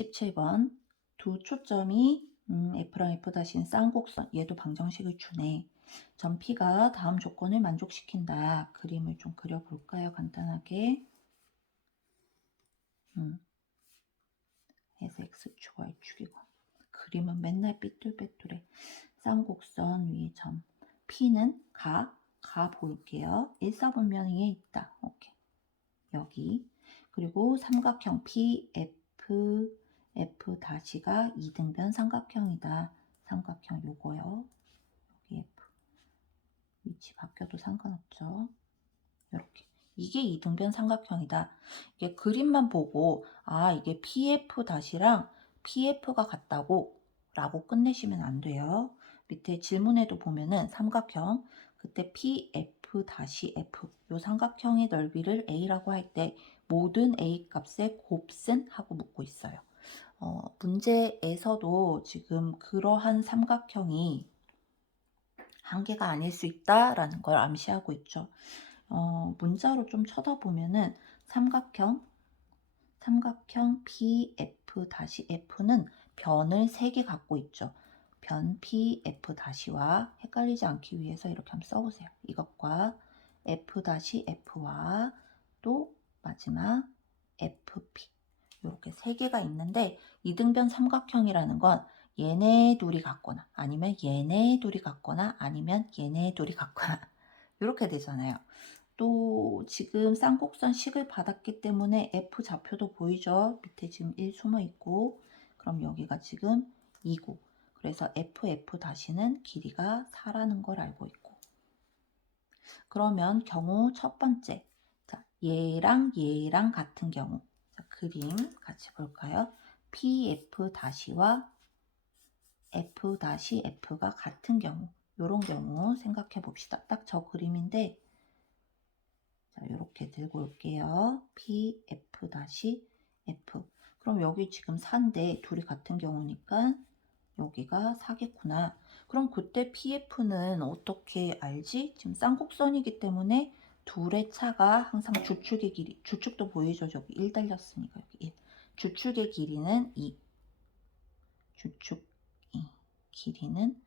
17번 두 초점이 음, F랑 F 다신 쌍곡선 얘도 방정식을 주네. 점 P가 다음 조건을 만족시킨다. 그림을 좀 그려볼까요? 간단하게. 음. 해서 X축, Y축이고 그림은 맨날 삐뚤빼뚤해. 쌍곡선 위에 점 P는 가, 가 볼게요. 일사분면에 있다. 오케이. 여기 그리고 삼각형 PF F 다시가 이등변 삼각형이다. 삼각형 요거요. 여기 F 위치 바뀌어도 상관없죠. 이렇게 이게 이등변 삼각형이다. 이게 그림만 보고 아 이게 PF 다시랑 PF가 같다고 라고 끝내시면 안 돼요. 밑에 질문에도 보면은 삼각형 그때 PF 다시 F 요 삼각형의 넓이를 A라고 할 때 모든 A 값의 곱은 하고 묻고 있어요. 어, 문제에서도 지금 그러한 삼각형이 한 개가 아닐 수 있다라는 걸 암시하고 있죠. 어, 문자로 좀 쳐다보면은 삼각형 삼각형 PF 다시 F는 변을 3개 갖고 있죠. 변 PF 다시와 헷갈리지 않기 위해서 이렇게 한번 써보세요. 이것과 F 다시 F와 또 마지막 이렇게 세 개가 있는데 이등변 삼각형이라는 건 얘네 둘이 같거나 아니면 얘네 둘이 같거나 아니면 얘네 둘이 같거나 이렇게 되잖아요. 또 지금 쌍곡선 식을 받았기 때문에 F 좌표도 보이죠? 밑에 지금 1 숨어 있고. 그럼 여기가 지금 2고 그래서 FF 다시는 길이가 4라는 걸 알고 있고. 그러면 경우 첫 번째. 자, 얘랑 얘랑 같은 경우. 자, 그림 같이 볼까요? PF 다시와 F 다시 F가 같은 경우 이런 경우 생각해 봅시다. 딱 저 그림인데 자, 이렇게 들고 올게요. P, F 다시 F. 그럼 여기 지금 4인데 둘이 같은 경우니까 여기가 4겠구나. 그럼 그때 PF는 어떻게 알지? 지금 쌍곡선이기 때문에 둘의 차가 항상 주축의 길이, 주축도 보이죠? 저기 1 달렸으니까 여기 1. 주축의 길이는 2. 주축 2. 길이는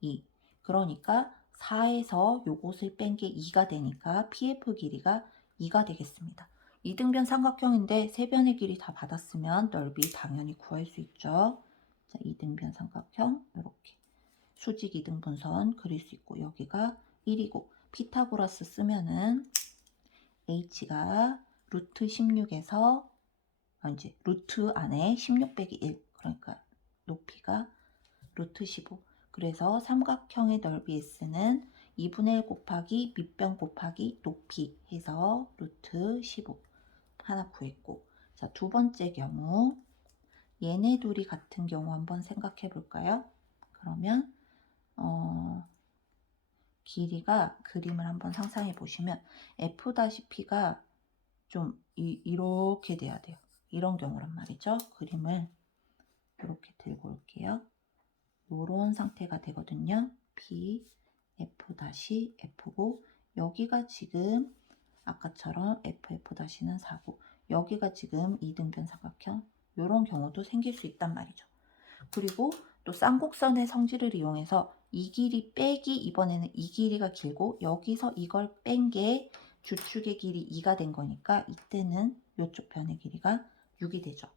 2. 그러니까 4에서 요것을 뺀 게 2가 되니까 PF 길이가 2가 되겠습니다. 이등변 삼각형인데 세 변의 길이 다 받았으면 넓이 당연히 구할 수 있죠. 자, 이등변 삼각형 이렇게 수직 이등분선 그릴 수 있고 여기가 1이고 피타고라스 쓰면은 h가 루트 16에서 아, 이제 루트 안에 16 빼기 1 그러니까 높이가 루트 15 그래서 삼각형의 넓이 S는 2분의 1 곱하기 밑변 곱하기 높이 해서 루트 15 하나 구했고 자 두 번째 경우 얘네 둘이 같은 경우 한번 생각해 볼까요? 그러면 어, 길이가 그림을 한번 상상해 보시면 F-P가 좀 이, 이렇게 돼야 돼요. 이런 경우란 말이죠. 그림을 이렇게 들고 올게요. 이런 상태가 되거든요. P, F-F고 여기가 지금 아까처럼 FF-는 4고 여기가 지금 이등변 삼각형 이런 경우도 생길 수 있단 말이죠. 그리고 또 쌍곡선의 성질을 이용해서 이 길이 빼기 이번에는 이 길이가 길고 여기서 이걸 뺀 게 주축의 길이 2가 된 거니까 이때는 이쪽 변의 길이가 6이 되죠.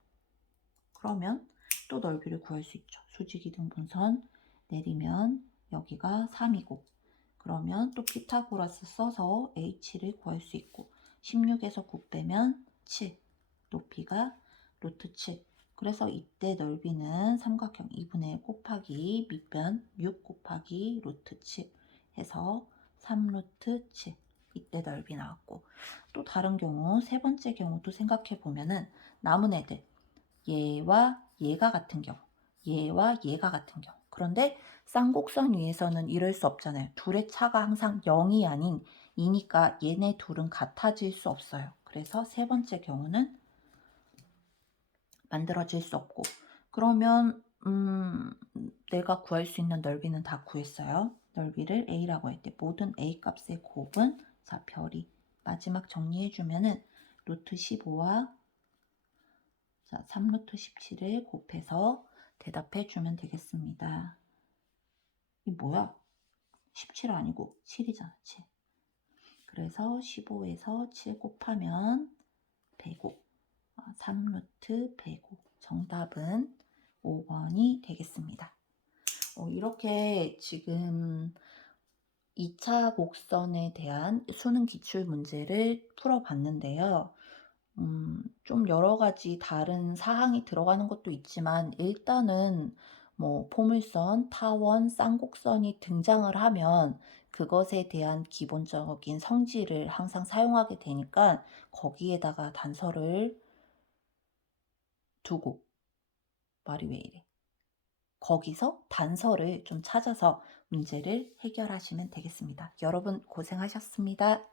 그러면 또 넓이를 구할 수 있죠. 수직이 등분선 내리면 여기가 3이고 그러면 또 피타고라스 써서 h를 구할 수 있고 16에서 9 빼면 7 높이가 루트 7 그래서 이때 넓이는 삼각형 2분의 1 곱하기 밑변 6 곱하기 루트 7 해서 3루트 7 이때 넓이 나왔고 또 다른 경우 세 번째 경우도 생각해 보면은 남은 애들 얘와 얘가 같은 경우 얘와 얘가 같은 경우. 그런데 쌍곡선 위에서는 이럴 수 없잖아요. 둘의 차가 항상 0이 아닌 2니까 얘네 둘은 같아질 수 없어요. 그래서 세 번째 경우는 만들어질 수 없고 그러면 음, 내가 구할 수 있는 넓이는 다 구했어요. 넓이를 a라고 할 때 모든 a 값의 곱은 자 별이 마지막 정리해 주면은 루트 15와 자, 3루트 17을 곱해서 대답해 주면 되겠습니다. 이 뭐야? 17 아니고 7이잖아, 7. 그래서 15에서 7 곱하면 105. 3루트 105. 정답은 5번이 되겠습니다. 어, 이렇게 지금 2차 곡선에 대한 수능 기출 문제를 풀어봤는데요. 음, 좀 여러 가지 다른 사항이 들어가는 것도 있지만 일단은 뭐 포물선, 타원, 쌍곡선이 등장을 하면 그것에 대한 기본적인 성질을 항상 사용하게 되니까 거기에다가 단서를 두고 말이 왜 이래? 거기서 단서를 좀 찾아서 문제를 해결하시면 되겠습니다. 여러분 고생하셨습니다.